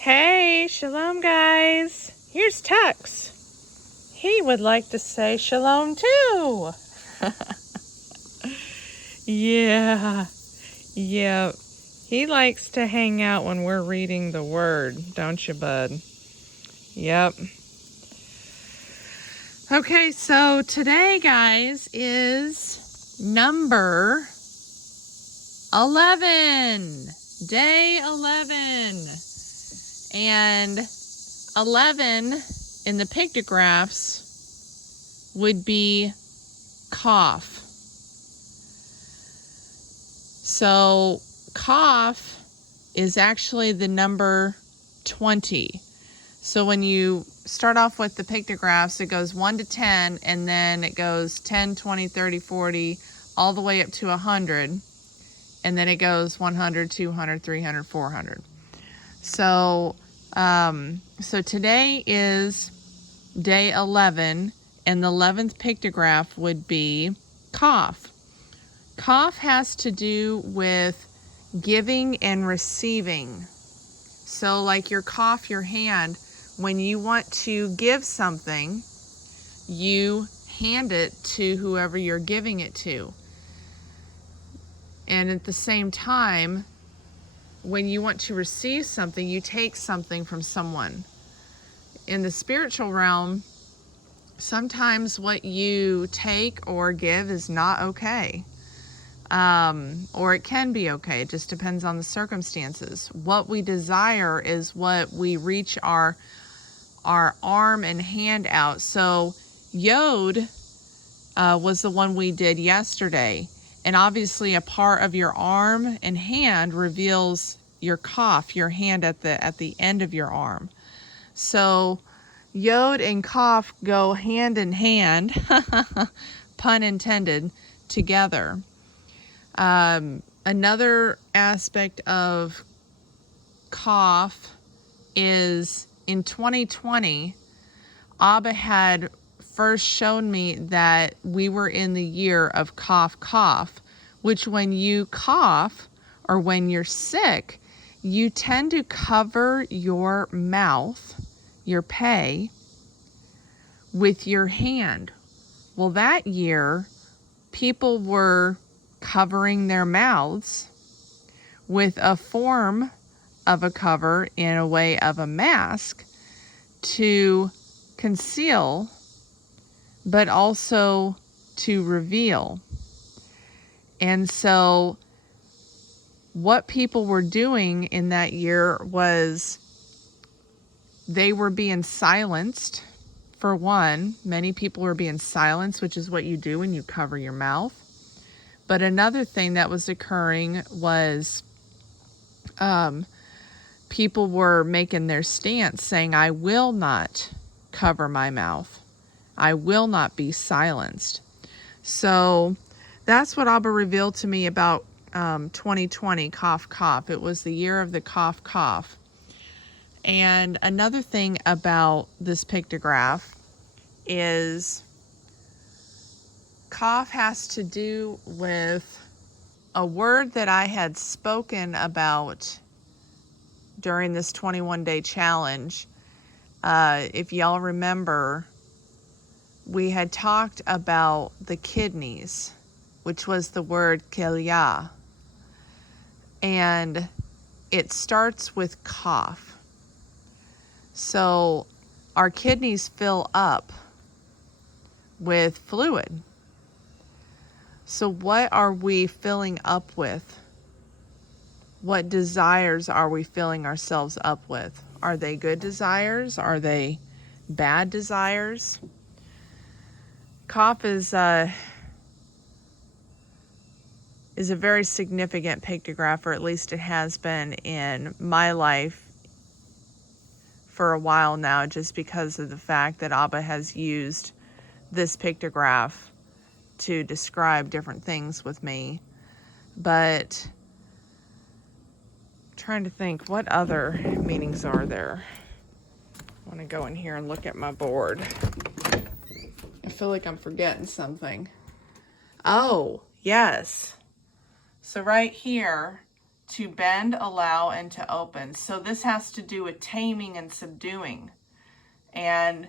Hey, shalom guys. Here's Tux. He would like to say shalom too. Yeah. He likes to hang out when we're reading the word, don't you, bud? Yep. Okay, so today, guys, is number 11. Day 11. And 11 in the pictographs would be cough. So cough is actually the number 20. So when you start off with the pictographs, it goes 1 to 10, and then it goes 10, 20, 30, 40, all the way up to 100. And then it goes 100, 200, 300, 400. So today is day 11, and the 11th pictograph would be cough. Cough has to do with giving and receiving. So like your cough, your hand, when you want to give something, you hand it to whoever you're giving it to. And at the same time, when you want to receive something, you take something from someone. In the spiritual realm, sometimes what you take or give is not okay. Or it can be okay. It just depends on the circumstances. What we desire is what we reach our arm and hand out. So Yod was the one we did yesterday. And obviously a part of your arm and hand reveals your cough, your hand at the end of your arm. So Yod and cough go hand in hand, pun intended, together. Another aspect of cough is in 2020, Abba had first shown me that we were in the year of cough, which when you cough or when you're sick, you tend to cover your mouth, your pay, with your hand. Well, that year, people were covering their mouths with a form of a cover in a way of a mask to conceal, but also to reveal. And so what people were doing in that year was they were being silenced. For one, many people were being silenced, which is what you do when you cover your mouth. But another thing that was occurring was people were making their stance saying, I will not cover my mouth. I will not be silenced. So that's what Abba revealed to me about 2020, cough. It was the year of the cough. And another thing about this pictograph is cough has to do with a word that I had spoken about during this 21-day challenge. If y'all remember, we had talked about the kidneys, which was the word kelia. And it starts with cough. So our kidneys fill up with fluid. So what are we filling up with? What desires are we filling ourselves up with? Are they good desires? Are they bad desires? Cough is a very significant pictograph, or at least it has been in my life for a while now, just because of the fact that Abba has used this pictograph to describe different things with me. But I'm trying to think, what other meanings are there? I want to go in here and look at my board. I feel like I'm forgetting something. Oh, yes. So right here, to bend, allow, and to open. So this has to do with taming and subduing. And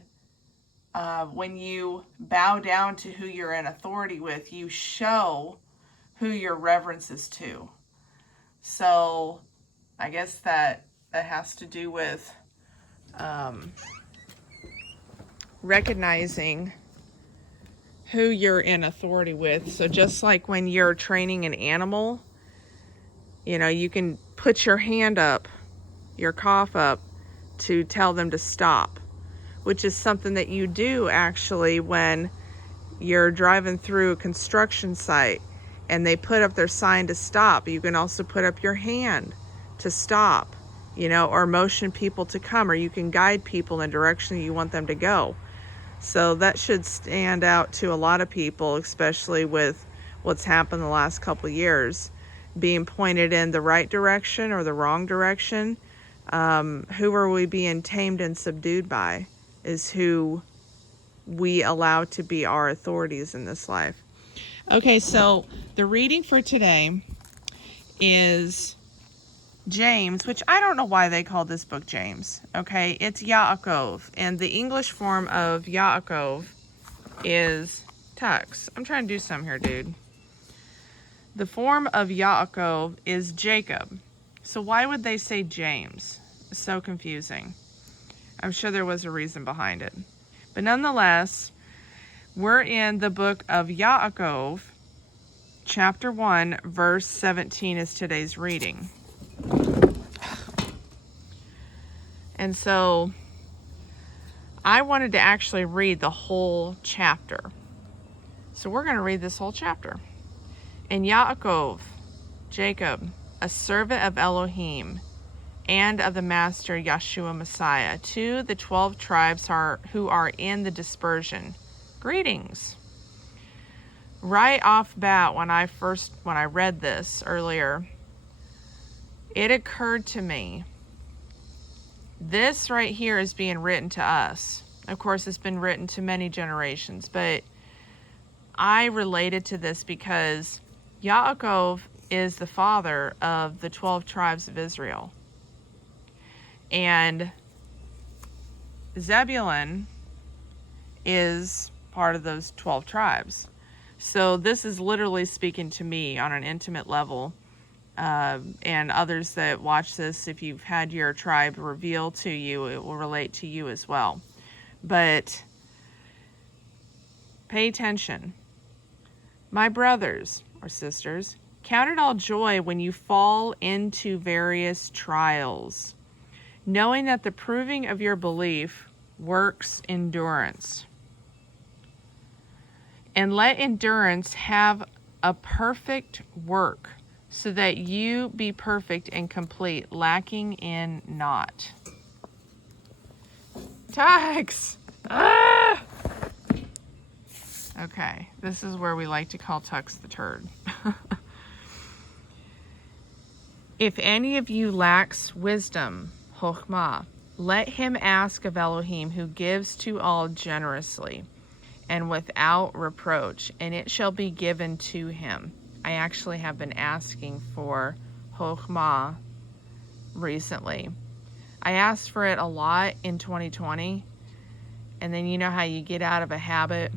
when you bow down to who you're in authority with, you show who your reverence is to. So I guess that has to do with recognizing who you're in authority with. So just like when you're training an animal, you know, you can put your hand up, your cough up, to tell them to stop, which is something that you do actually when you're driving through a construction site and they put up their sign to stop. You can also put up your hand to stop, you know, or motion people to come, or you can guide people in the direction you want them to go. So that should stand out to a lot of people, especially with what's happened the last couple of years, being pointed in the right direction or the wrong direction. Who are we being tamed and subdued by is who we allow to be our authorities in this life. Okay, so the reading for today is James, which I don't know why they call this book James. Okay, it's Yaakov, and the English form of Yaakov is Tux. I'm trying to do something here, dude. The form of Yaakov is Jacob. So why would they say James? It's so confusing. I'm sure there was a reason behind it. But nonetheless, we're in the book of Yaakov, chapter 1, verse 17 is today's reading. And so I wanted to actually read the whole chapter. So we're going to read this whole chapter. And Yaakov, Jacob, a servant of Elohim and of the Master Yeshua Messiah, to the 12 tribes who are in the dispersion, greetings. Right off bat, when I read this earlier, it occurred to me, this right here is being written to us. Of course, it's been written to many generations, but I related to this because Yaakov is the father of the 12 tribes of Israel. And Zebulun is part of those 12 tribes. So this is literally speaking to me on an intimate level. And others that watch this, if you've had your tribe revealed to you, it will relate to you as well. But pay attention. My brothers or sisters, count it all joy when you fall into various trials, knowing that the proving of your belief works endurance. And let endurance have a perfect work, so that you be perfect and complete, lacking in naught. Tux! Ah! Okay, this is where we like to call Tux the turd. If any of you lacks wisdom, Chokhmah, let him ask of Elohim, who gives to all generously and without reproach, and it shall be given to him. I actually have been asking for Chokhmah recently. I asked for it a lot in 2020, and then you know how you get out of a habit,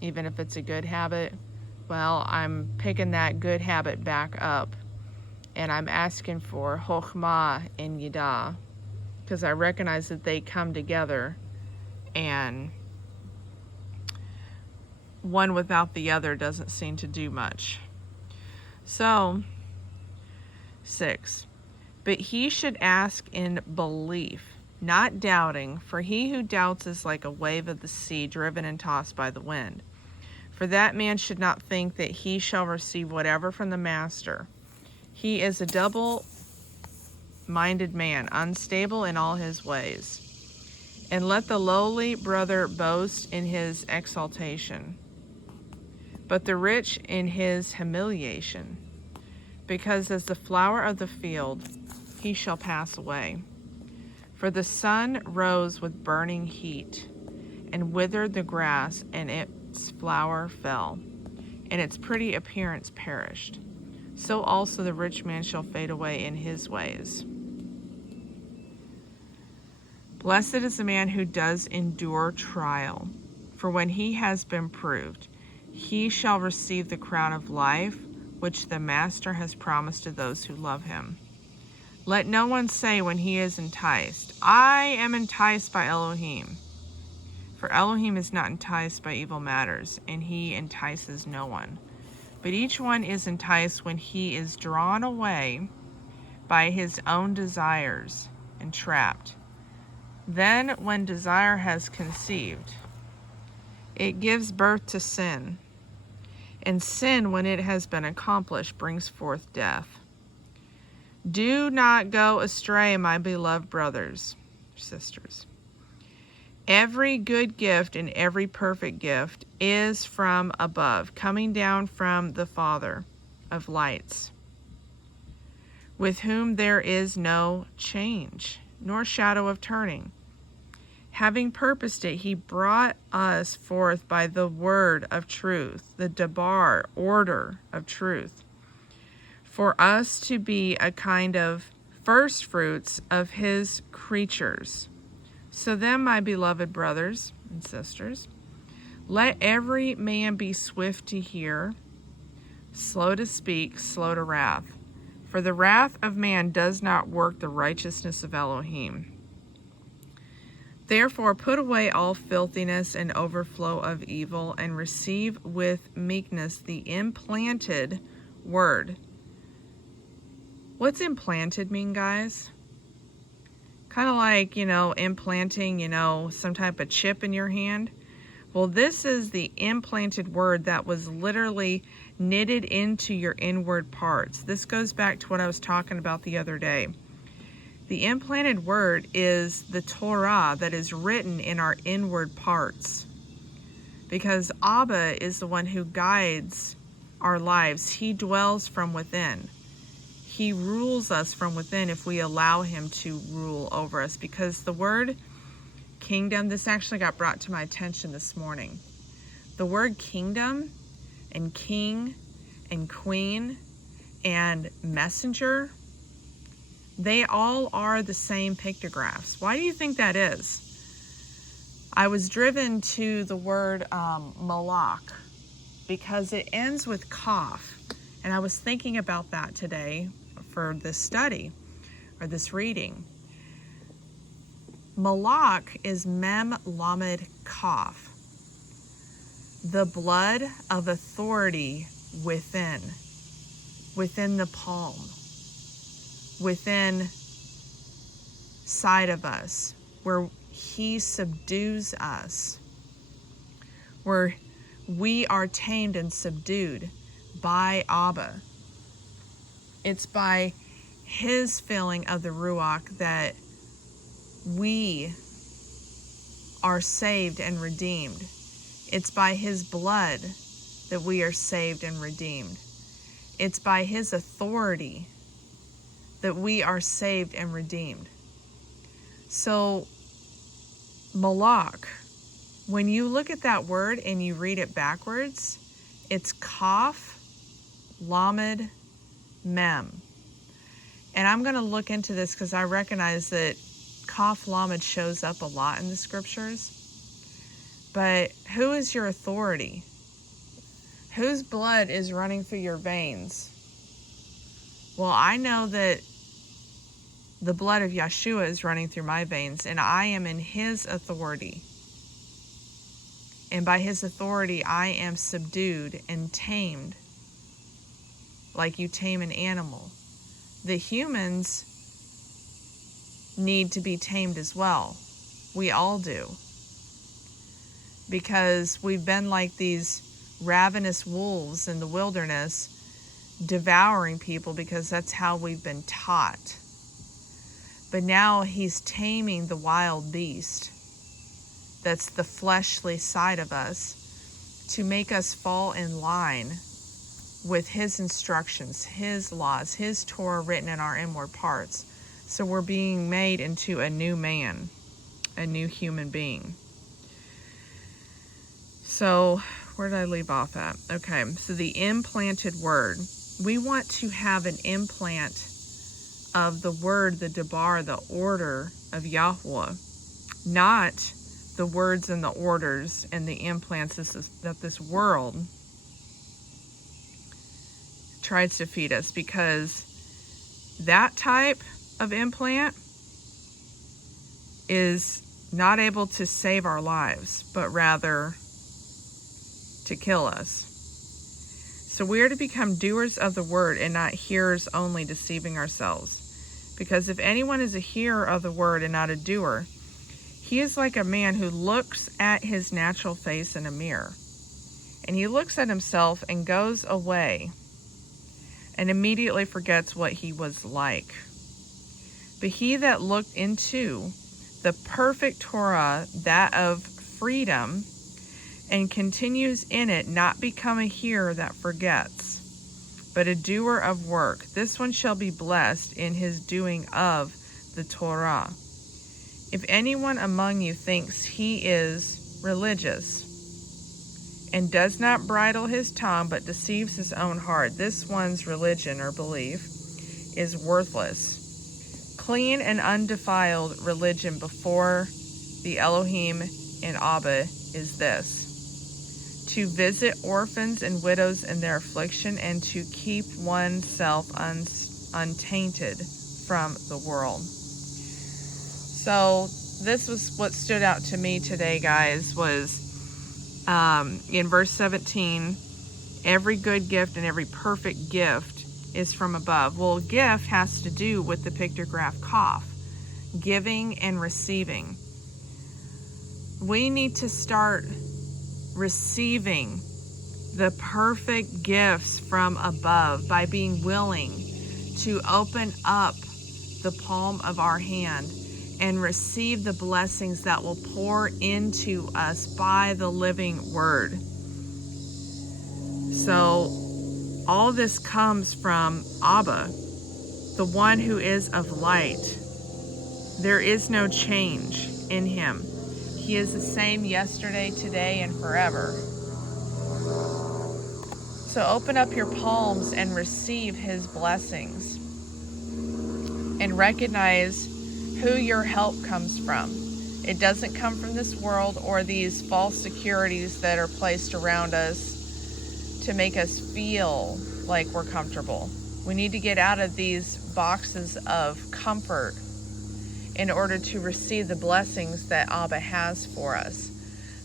even if it's a good habit? Well, I'm picking that good habit back up, and I'm asking for Chokhmah and Yadah, because I recognize that they come together, and one without the other doesn't seem to do much. So, 6. But he should ask in belief, not doubting, for he who doubts is like a wave of the sea, driven and tossed by the wind. For that man should not think that he shall receive whatever from the master. He is a double-minded man, unstable in all his ways. And let the lowly brother boast in his exaltation, but the rich in his humiliation, because as the flower of the field he shall pass away. For the sun rose with burning heat, and withered the grass, and its flower fell, and its pretty appearance perished. so also the rich man shall fade away in his ways. Blessed is the man who does endure trial, for when he has been proved, he shall receive the crown of life, which the Master has promised to those who love him. Let no one say when he is enticed, I am enticed by Elohim. For Elohim is not enticed by evil matters, and he entices no one. But each one is enticed when he is drawn away by his own desires and trapped. Then when desire has conceived, it gives birth to sin. And sin, when it has been accomplished, brings forth death. Do not go astray, my beloved brothers, sisters. Every good gift and every perfect gift is from above, coming down from the Father of lights, with whom there is no change, nor shadow of turning. Having purposed it, he brought us forth by the word of truth, the debar, order of truth, for us to be a kind of first fruits of his creatures. So then, my beloved brothers and sisters, let every man be swift to hear, slow to speak, slow to wrath. For the wrath of man does not work the righteousness of Elohim. Therefore, put away all filthiness and overflow of evil, and receive with meekness the implanted word. What's implanted mean, guys? Kind of like, implanting, some type of chip in your hand. Well, this is the implanted word that was literally knitted into your inward parts. This goes back to what I was talking about the other day. The implanted word is the Torah that is written in our inward parts. Because Abba is the one who guides our lives. He dwells from within. He rules us from within if we allow him to rule over us. Because the word kingdom, this actually got brought to my attention this morning. The word kingdom and king and queen and messenger, they all are the same pictographs. Why do you think that is? I was driven to the word malak because it ends with kaf. And I was thinking about that today for this study or this reading. Malak is mem lamed kaf, the blood of authority within the palm, within side of us, where he subdues us, where we are tamed and subdued by Abba. It's by his filling of the Ruach that we are saved and redeemed. It's by his blood that we are saved and redeemed. It's by his authority that we are saved and redeemed. So, malak, when you look at that word and you read it backwards, it's kaf, lamed, mem. And I'm going to look into this because I recognize that kaf lamed shows up a lot in the scriptures. But who is your authority? Whose blood is running through your veins? Well, I know that the blood of Yeshua is running through my veins, and I am in his authority. And by his authority, I am subdued and tamed, like you tame an animal. The humans need to be tamed as well. We all do. Because we've been like these ravenous wolves in the wilderness, devouring people because that's how we've been taught. But now he's taming the wild beast. That's the fleshly side of us, to make us fall in line with his instructions, his laws, his Torah written in our inward parts. So we're being made into a new man, a new human being. So where did I leave off at? Okay, so the implanted word. We want to have an implant of the word, the debar, the order of Yahweh, not the words and the orders and the implants that this world tries to feed us, because that type of implant is not able to save our lives, but rather to kill us. So we are to become doers of the word and not hearers only, deceiving ourselves. Because if anyone is a hearer of the word and not a doer, he is like a man who looks at his natural face in a mirror. And he looks at himself and goes away and immediately forgets what he was like. But he that looked into the perfect Torah, that of freedom, and continues in it, not become a hearer that forgets, but a doer of work, this one shall be blessed in his doing of the Torah. If anyone among you thinks he is religious and does not bridle his tongue but deceives his own heart, this one's religion or belief is worthless. Clean and undefiled religion before the Elohim and Abba is this: to visit orphans and widows in their affliction, and to keep oneself untainted from the world. So this was what stood out to me today, guys, was in verse 17, every good gift and every perfect gift is from above. Well, gift has to do with the pictograph kaf, giving and receiving. We need to start receiving the perfect gifts from above by being willing to open up the palm of our hand and receive the blessings that will pour into us by the living word. So all this comes from Abba, the one who is of light. There is no change in him. He is the same yesterday, today, and forever. So open up your palms and receive his blessings. And recognize who your help comes from. It doesn't come from this world or these false securities that are placed around us to make us feel like we're comfortable. We need to get out of these boxes of comfort in order to receive the blessings that Abba has for us.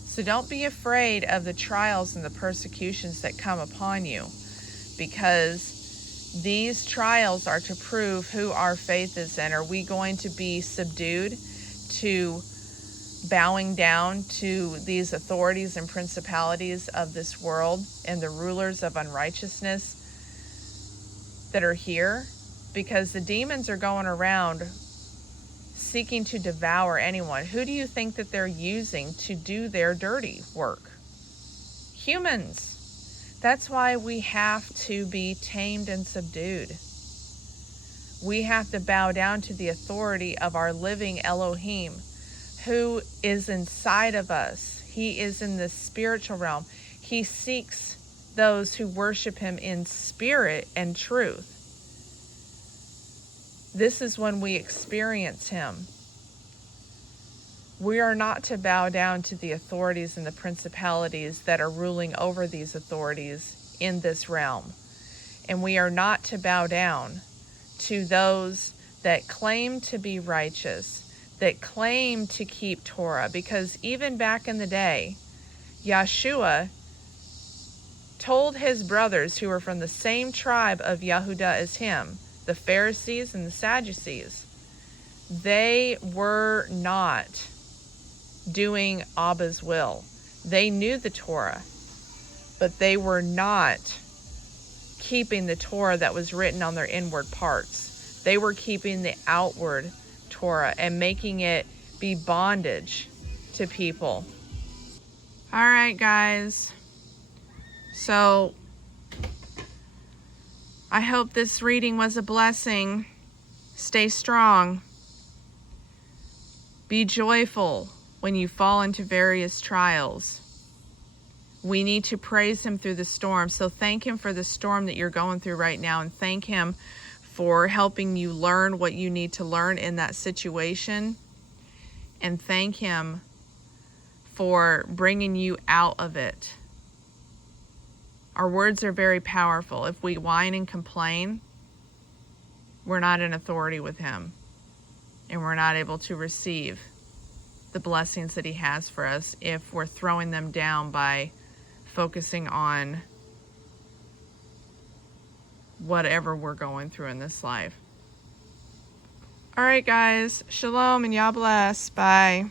So don't be afraid of the trials and the persecutions that come upon you, because these trials are to prove who our faith is in. Are we going to be subdued to bowing down to these authorities and principalities of this world and the rulers of unrighteousness that are here? Because the demons are going around seeking to devour anyone. Who do you think that they're using to do their dirty work? Humans. That's why we have to be tamed and subdued. We have to bow down to the authority of our living Elohim, who is inside of us. He is in the spiritual realm. He seeks those who worship him in spirit and truth. This is when we experience him. We are not to bow down to the authorities and the principalities that are ruling over these authorities in this realm. And we are not to bow down to those that claim to be righteous, that claim to keep Torah. Because even back in the day, Yeshua told his brothers who were from the same tribe of Yehudah as him, the Pharisees and the Sadducees, they were not doing Abba's will. They knew the Torah, but they were not keeping the Torah that was written on their inward parts. They were keeping the outward Torah and making it be bondage to people. All right, guys. So I hope this reading was a blessing. Stay strong. Be joyful when you fall into various trials. We need to praise him through the storm. So thank him for the storm that you're going through right now, and thank him for helping you learn what you need to learn in that situation, and thank him for bringing you out of it. Our words are very powerful. If we whine and complain, we're not in authority with him, and we're not able to receive the blessings that he has for us if we're throwing them down by focusing on whatever we're going through in this life. All right, guys. Shalom and Yah bless. Bye.